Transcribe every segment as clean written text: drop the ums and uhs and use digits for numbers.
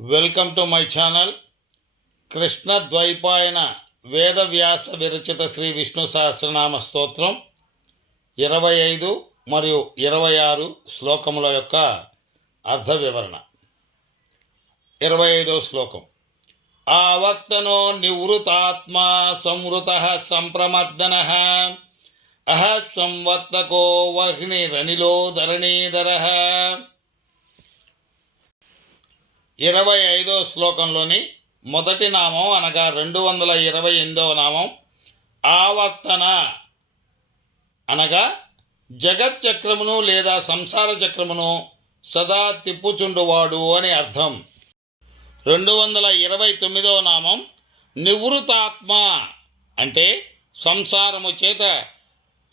Welcome to my channel. Krishna Dvaipayana Vedavyasa విరచిత శ్రీ విష్ణు సహస్రనామ స్తోత్రం 25 మరియు 26 శ్లోకముల యొక్క అర్థ వివరణ. 25వ శ్లోకం. ఆవర్తనో నివృతాత్మా సంవృతః సంప్రమర్దనః అహ సంవర్తకో వహ్నిరనిలో ధరణీధరః. 25వ శ్లోకంలోని మొదటి నామం అనగా 228వ నామం ఆవర్తన అనగా జగచ్చక్రమును లేదా సంసార చక్రమును సదా తిప్పుచుండువాడు అని అర్థం. 229వ నామం నివృతాత్మ అంటే సంసారము చేత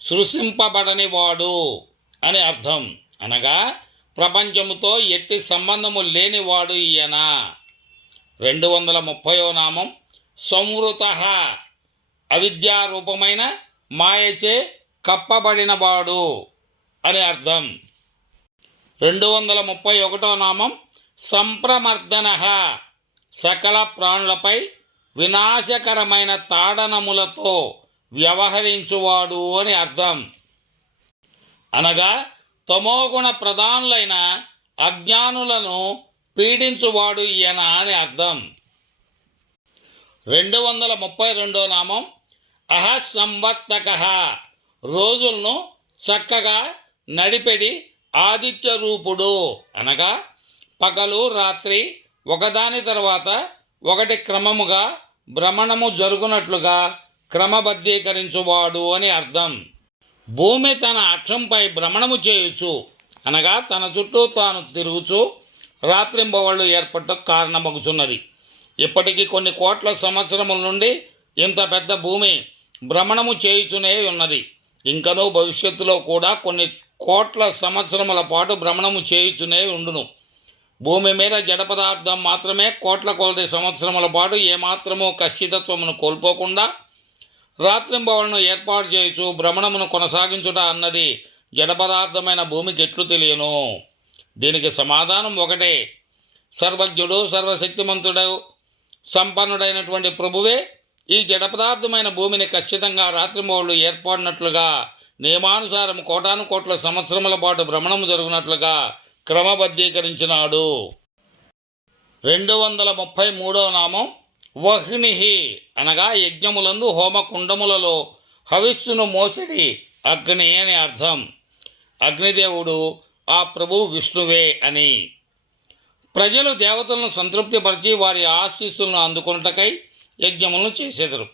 సృశింపబడని వాడు అని అర్థం. అనగా ప్రపంచముతో ఎట్టి సంబంధము లేనివాడు ఈయన. 230వ నామం సంవృతః అవిద్యారూపమైన మాయచే కప్పబడినవాడు అని అర్థం. 231వ నామం సంప్రమర్దనః సకల ప్రాణులపై వినాశకరమైన తాడనములతో వ్యవహరించువాడు అని అర్థం. అనగా తమోగుణ ప్రధానులైన అజ్ఞానులను పీడించువాడు ఈయన అని అర్థం. 232వ నామం అహ సంవర్తకః రోజులను చక్కగా నడిపెడి ఆదిత్య రూపుడు. అనగా పగలు రాత్రి ఒకదాని తర్వాత ఒకటి క్రమముగా భ్రమణము జరుగునట్లుగా క్రమబద్ధీకరించువాడు అని అర్థం. భూమి తన అక్షంపై భ్రమణము చేయుచు అనగా తన చుట్టూ తాను తిరుగుచు రాత్రింబవళ్ళు ఏర్పడటం కారణమగుచున్నది. ఇప్పటికీ కొన్ని కోట్ల సంవత్సరముల నుండి ఇంత పెద్ద భూమి భ్రమణము చేయుచునే ఉన్నది. ఇంకనూ భవిష్యత్తులో కూడా కొన్ని కోట్ల సంవత్సరముల పాటు భ్రమణము చేయుచునే ఉండును. భూమి మీద జడ పదార్థం మాత్రమే కోట్ల కొలది సంవత్సరముల పాటు ఏమాత్రమూ ఖచ్చితత్వమును కోల్పోకుండా రాత్రింబవళ్లను ఏర్పాటు చేయుచు భ్రమణమును కొనసాగించుట అన్నది జడ పదార్థమైన భూమికి ఎట్లు తెలియను? దీనికి సమాధానం ఒకటే. సర్వజ్ఞుడు సర్వశక్తిమంతుడు సంపన్నుడైనటువంటి ప్రభువే ఈ జడ పదార్థమైన భూమిని ఖచ్చితంగా రాత్రింబవళ్ళు ఏర్పడినట్లుగా నియమానుసారం కోటాను కోట్ల సంవత్సరముల పాటు భ్రమణము జరుగునట్లుగా క్రమబద్ధీకరించినాడు. 233వ నామం వహ్నిహి అనగా యజ్ఞములందు హోమకుండములలో హవిస్సును మోసడి అగ్ని అని అర్థం. అగ్నిదేవుడు ఆ ప్రభువు విష్ణువే అని. ప్రజలు దేవతలను సంతృప్తిపరిచి వారి ఆశీస్సులను అందుకొనుటకై యజ్ఞములను చేసేదరు.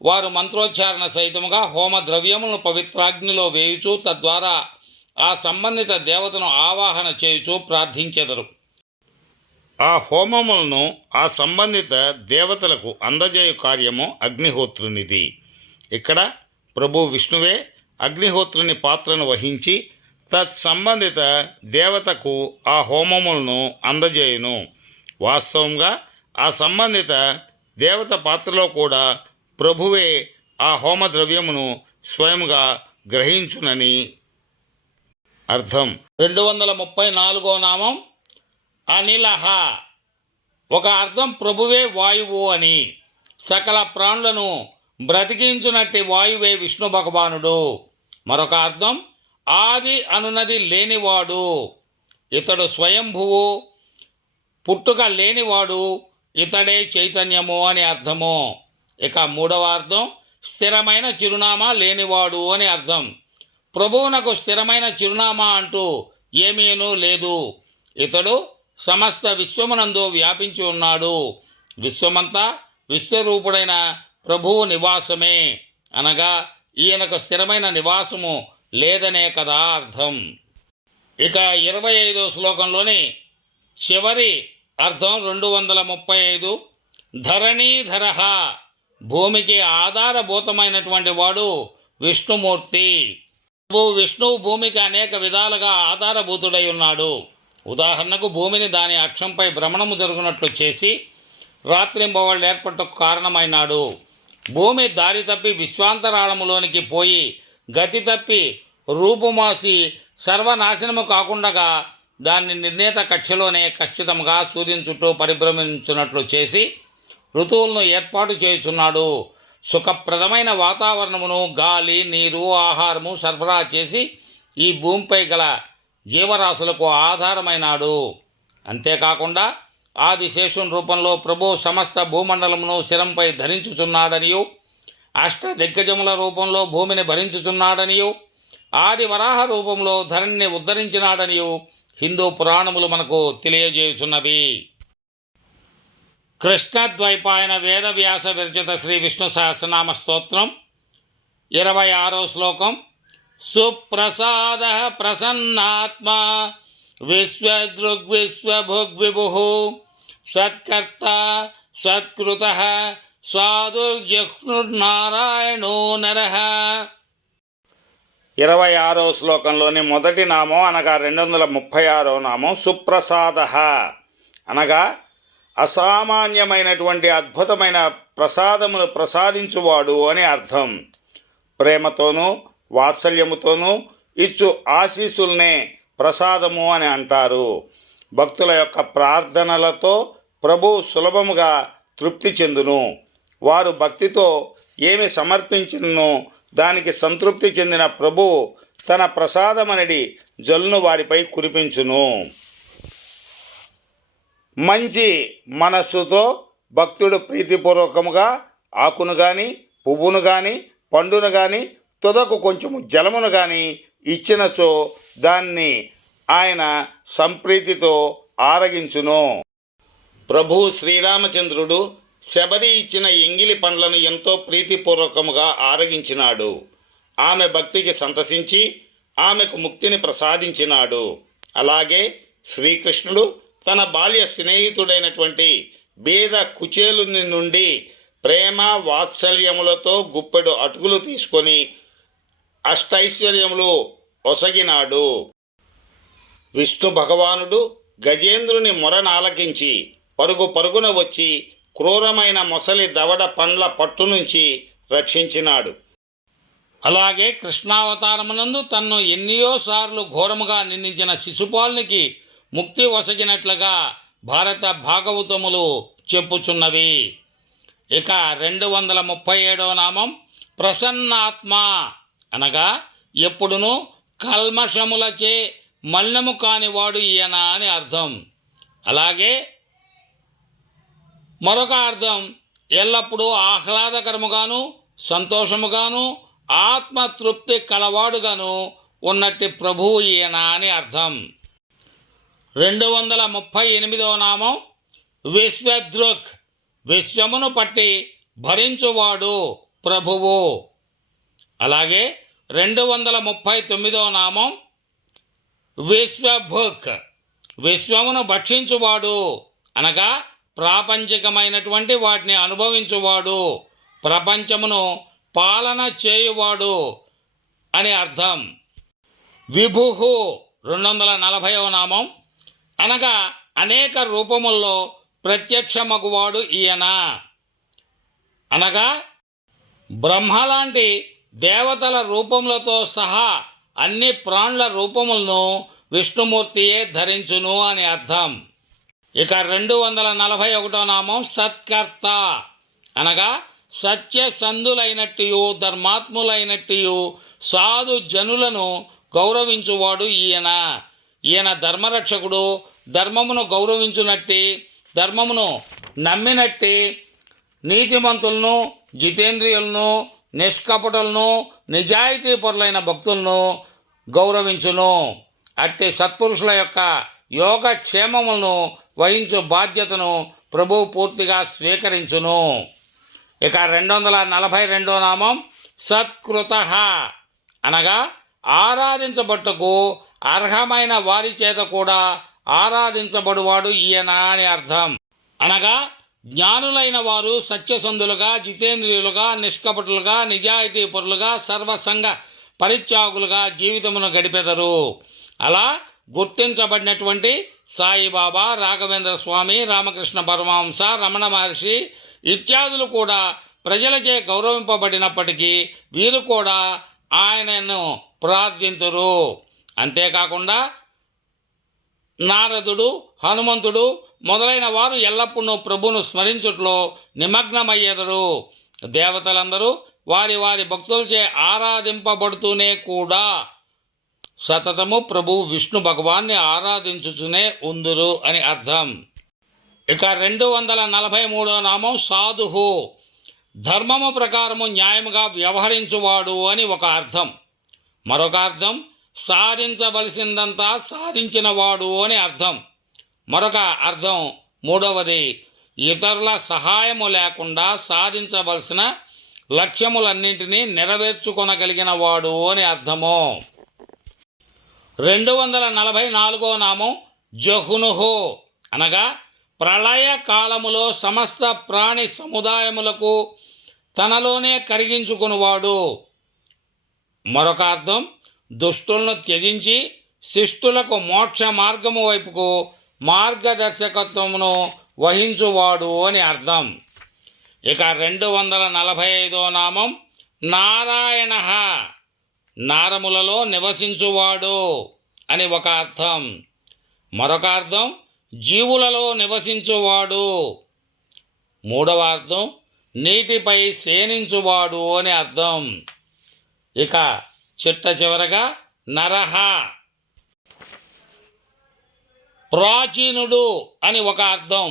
వారు మంత్రోచ్చారణ సహితముగా హోమ ద్రవ్యములను పవిత్రాగ్నిలో వేయుచు తద్వారా ఆ సంబంధిత దేవతను ఆవాహన చేయుచు ప్రార్థించెదరు. ఆ హోమములను ఆ సంబంధిత దేవతలకు అందజేయు కార్యము అగ్నిహోత్రునిది. ఇక్కడ ప్రభు విష్ణువే అగ్నిహోత్రుని పాత్రను వహించి తత్సంబంధిత దేవతకు ఆ హోమములను అందజేయును. వాస్తవంగా ఆ సంబంధిత దేవత పాత్రలో కూడా ప్రభువే ఆ హోమ ద్రవ్యమును స్వయంగా గ్రహించునని అర్థం. 234వ నామం అనిలహ. ఒక అర్థం ప్రభువే వాయువు అని. సకల ప్రాణులను బ్రతికించునట్టి వాయువే విష్ణు భగవానుడు. మరొక అర్థం ఆది అనునది లేనివాడు. ఇతడు స్వయంభువు, పుట్టుక లేనివాడు, ఇతడే చైతన్యము అని అర్థము. ఇక మూడవ అర్థం స్థిరమైన చిరునామా లేనివాడు అని అర్థం. ప్రభువునకు స్థిరమైన చిరునామా అంటూ ఏమీనూ లేదు. ఇతడు సమస్త విశ్వమునందు వ్యాపించి ఉన్నాడు. విశ్వమంతా విశ్వరూపుడైన ప్రభువు నివాసమే. అనగా ఈయనకు స్థిరమైన నివాసము లేదనే కదా అర్థం. ఇక 25వ శ్లోకంలోని చివరి అర్థం 235 ధరణీధరః భూమికి ఆధారభూతమైనటువంటి వాడు విష్ణుమూర్తి. విష్ణువు భూమికి అనేక విధాలుగా ఆధారభూతుడై ఉన్నాడు. ఉదాహరణకు భూమిని దాని అక్షంపై భ్రమణము జరుగునట్లు చేసి రాత్రింబవళ్ళు ఏర్పడటకు కారణమైనాడు. భూమి దారి తప్పి విశ్వాంతరాళములోనికి పోయి గతి తప్పి రూపుమాసి సర్వనాశనము కాకుండా దాన్ని నిర్ణీత కక్షలోనే ఖచ్చితంగా సూర్యుని చుట్టూ పరిభ్రమించున్నట్లు చేసి ఋతువులను ఏర్పాటు చేయుచున్నాడు. సుఖప్రదమైన వాతావరణమును, గాలి, నీరు, ఆహారము సరఫరా చేసి ఈ భూమిపై గల జీవరాశులకు ఆధారమైనాడు. అంతేకాకుండా ఆదిశేషుని రూపంలో ప్రభు సమస్త భూమండలమును శిరంపై ధరించుచున్నాడనియు, అష్టదిగ్గజముల రూపంలో భూమిని భరించుచున్నాడనియు, ఆది వరాహ రూపంలో ధరణిని ఉద్ధరించినాడనియు హిందూ పురాణములు మనకు తెలియజేయుచున్నది. కృష్ణద్వైపాయన వేదవ్యాస విరచిత శ్రీ విష్ణు సహస్రనామ స్తోత్రం 26వ శ్లోకం. సుప్రసాద ప్రసన్నాత్మా విశ్వదృగ్విశ్వభుగ్విభుః సత్కర్త సత్కృత సాధుర్జహ్నుర్నారాయణో నరః. 26వ శ్లోకంలోని మొదటి నామం అనగా 236వ నామం సుప్రసాద అనగా అసామాన్యమైనటువంటి అద్భుతమైన ప్రసాదమును ప్రసాదించువాడు అని అర్థం. ప్రేమతోనూ వాత్సల్యముతోనూ ఇచ్చు ఆశీస్సుల్నే ప్రసాదము అని అంటారు. భక్తుల యొక్క ప్రార్థనలతో ప్రభు సులభముగా తృప్తి చెందును. వారు భక్తితో ఏమి సమర్పించినను దానికి సంతృప్తి చెందిన ప్రభు తన ప్రసాదమనడి జల్లును వారిపై కురిపించును. మంచి మనస్సుతో భక్తుడు ప్రీతిపూర్వకముగా ఆకును కానీ, పువ్వును కానీ, పండును కానీ, తుదకు కొంచెము జలమును కానీ ఇచ్చినచో దాన్ని ఆయన సంప్రీతితో ఆరగించును. ప్రభు శ్రీరామచంద్రుడు శబరి ఇచ్చిన ఎంగిలి పండ్లను ఎంతో ప్రీతిపూర్వకముగా ఆరగించినాడు. ఆమె భక్తికి సంతసించి ఆమెకు ముక్తిని ప్రసాదించినాడు. అలాగే శ్రీకృష్ణుడు తన బాల్య స్నేహితుడైనటువంటి బీద కుచేలుని నుండి ప్రేమ వాత్సల్యములతో గుప్పెడు అటుకులు తీసుకొని అష్టైశ్వర్యములు ఒసగినాడు. విష్ణు భగవానుడు గజేంద్రుని మొరనాలకించి పరుగు పరుగున వచ్చి క్రూరమైన మొసలి దవడ పండ్ల పట్టు నుంచి రక్షించినాడు. అలాగే కృష్ణావతారమునందు తన్ను ఎన్నోసార్లు ఘోరముగా నిందించిన శిశుపాలునికి ముక్తి వసగినట్లుగా భారత భాగవతములు చెప్పుచున్నవి. ఇక 237వ నామం ప్రసన్నాత్మ అనగా ఎప్పుడునూ కల్మషములచే మలినము కానివాడు ఈయన అని అర్థం. అలాగే మరొక అర్థం ఎల్లప్పుడూ ఆహ్లాదకరముగాను సంతోషముగాను ఆత్మతృప్తి కలవాడుగాను ఉన్నట్టి ప్రభువు ఈయన అని అర్థం. 238వ నామం విశ్వదృక్ విశ్వమును పట్టి భరించువాడు ప్రభువు. అలాగే 239వ నామం విశ్వభుక్ విశ్వమును భక్షించువాడు అనగా ప్రాపంచికమైనటువంటి వాటిని అనుభవించువాడు, ప్రపంచమును పాలన చేయువాడు అని అర్థం. విభుః 240వ నామం అనగా అనేక రూపముల్లో ప్రత్యక్షమగువాడు ఈయన అనగా బ్రహ్మలాంటి దేవతల రూపములతో సహా అన్ని ప్రాణుల రూపములను విష్ణుమూర్తియే ధరించును అని అర్థం. ఇక 241వ నామం సత్కర్త అనగా సత్యసంధులైనట్టు ధర్మాత్ములైనట్టు సాధు జనులను గౌరవించువాడు ఈయన. ఈయన ధర్మరక్షకుడు. ధర్మమును గౌరవించునట్టి, ధర్మమును నమ్మినట్టి నీతిమంతులను, జితేంద్రియులను, నిష్కపటులను, నిజాయితీపరులైన భక్తులను గౌరవించును. అట్టి సత్పురుషుల యొక్క యోగక్షేమములను వహించు బాధ్యతను ప్రభువు పూర్తిగా స్వీకరించును. ఇక 242వ నామం సత్కృత అనగా ఆరాధించబట్టుకు అర్హమైన వారి చేత కూడా ఆరాధించబడువాడు ఈయన అని అర్థం. అనగా జ్ఞానులైన వారు సత్యసంధులుగా, జితేంద్రియులుగా, నిష్కపటులుగా, నిజాయితీపరులుగా, సర్వసంగ పరిత్యాగులుగా జీవితమును గడిపెదరు. అలా గుర్తించబడినటువంటి సాయిబాబా, రాఘవేంద్ర స్వామి, రామకృష్ణ పరమహంస, రమణ మహర్షి ఇత్యాదులు కూడా ప్రజలచే గౌరవింపబడినప్పటికీ వీరు కూడా ఆయనను ప్రార్థింతురు. అంతేకాకుండా నారదుడు, హనుమంతుడు మొదలైన వారు ఎల్లప్పుడూ ప్రభువును స్మరించుట్లో నిమగ్నమయ్యేదరు. దేవతలందరూ వారి వారి భక్తులచే ఆరాధింపబడుతూనే కూడా సతతము ప్రభు విష్ణు భగవాన్ని ఆరాధించుచునే ఉందురు అని అర్థం. ఇక 243వ నామం సాధుహు, ధర్మము ప్రకారము న్యాయముగా వ్యవహరించువాడు అని ఒక అర్థం. మరొక అర్థం సాధించవలసిందంతా సాధించినవాడు అని అర్థం. మరొక అర్థం మూడవది ఇతరుల సహాయము లేకుండా సాధించవలసిన లక్ష్యములన్నింటినీ నెరవేర్చుకొనగలిగిన వాడు అని అర్థము. 244వ నామం జహునుహు, అనగా ప్రళయ కాలములో సమస్త ప్రాణి సముదాయములకు తనలోనే కరిగించుకునివాడు. మరొక అర్థం దుష్టులను త్యజించి శిష్టులకు మోక్ష మార్గము వైపుకు మార్గదర్శకత్వమును వహించువాడు అని అర్థం. ఇక 245వ నామం నారాయణ, నారములలో నివసించువాడు అని ఒక అర్థం. మరొక అర్థం జీవులలో నివసించువాడు. మూడవ అర్థం నీటిపై శయనించువాడు అని అర్థం. ఇక చిట్టచివరగా నరహ, ప్రాచీనుడు అని ఒక అర్థం,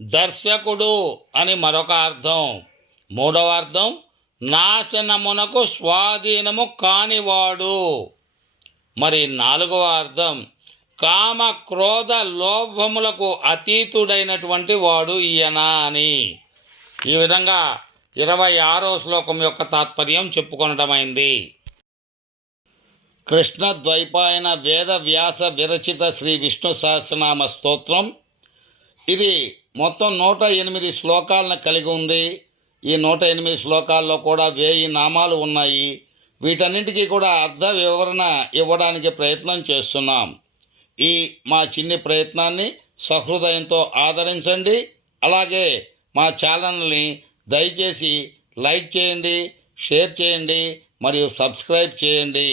దర్శకుడు అని మరొక అర్థం. మూడవ అర్థం నాశనమునకు స్వాధీనము కానివాడు. మరి నాలుగవ అర్థం కామ క్రోధ లోభములకు అతీతుడైనటువంటి వాడు ఈయన అని. ఈ విధంగా 26వ శ్లోకం యొక్క తాత్పర్యం చెప్పుకొనటమైంది. కృష్ణ ద్వైపాయన వేద వ్యాస విరచిత శ్రీ విష్ణు సహస్రనామ స్తోత్రం. ఇది మొత్తం 108 శ్లోకాలను కలిగి ఉంది. ఈ 108 శ్లోకాల్లో కూడా 1000 నామాలు ఉన్నాయి. వీటన్నింటికీ కూడా అర్థ వివరణ ఇవ్వడానికి ప్రయత్నం చేస్తున్నాం. ఈ మా చిన్ని ప్రయత్నాన్ని సహృదయంతో ఆదరించండి. అలాగే మా ఛానల్ని దయచేసి లైక్ చేయండి, షేర్ చేయండి మరియు సబ్స్క్రైబ్ చేయండి.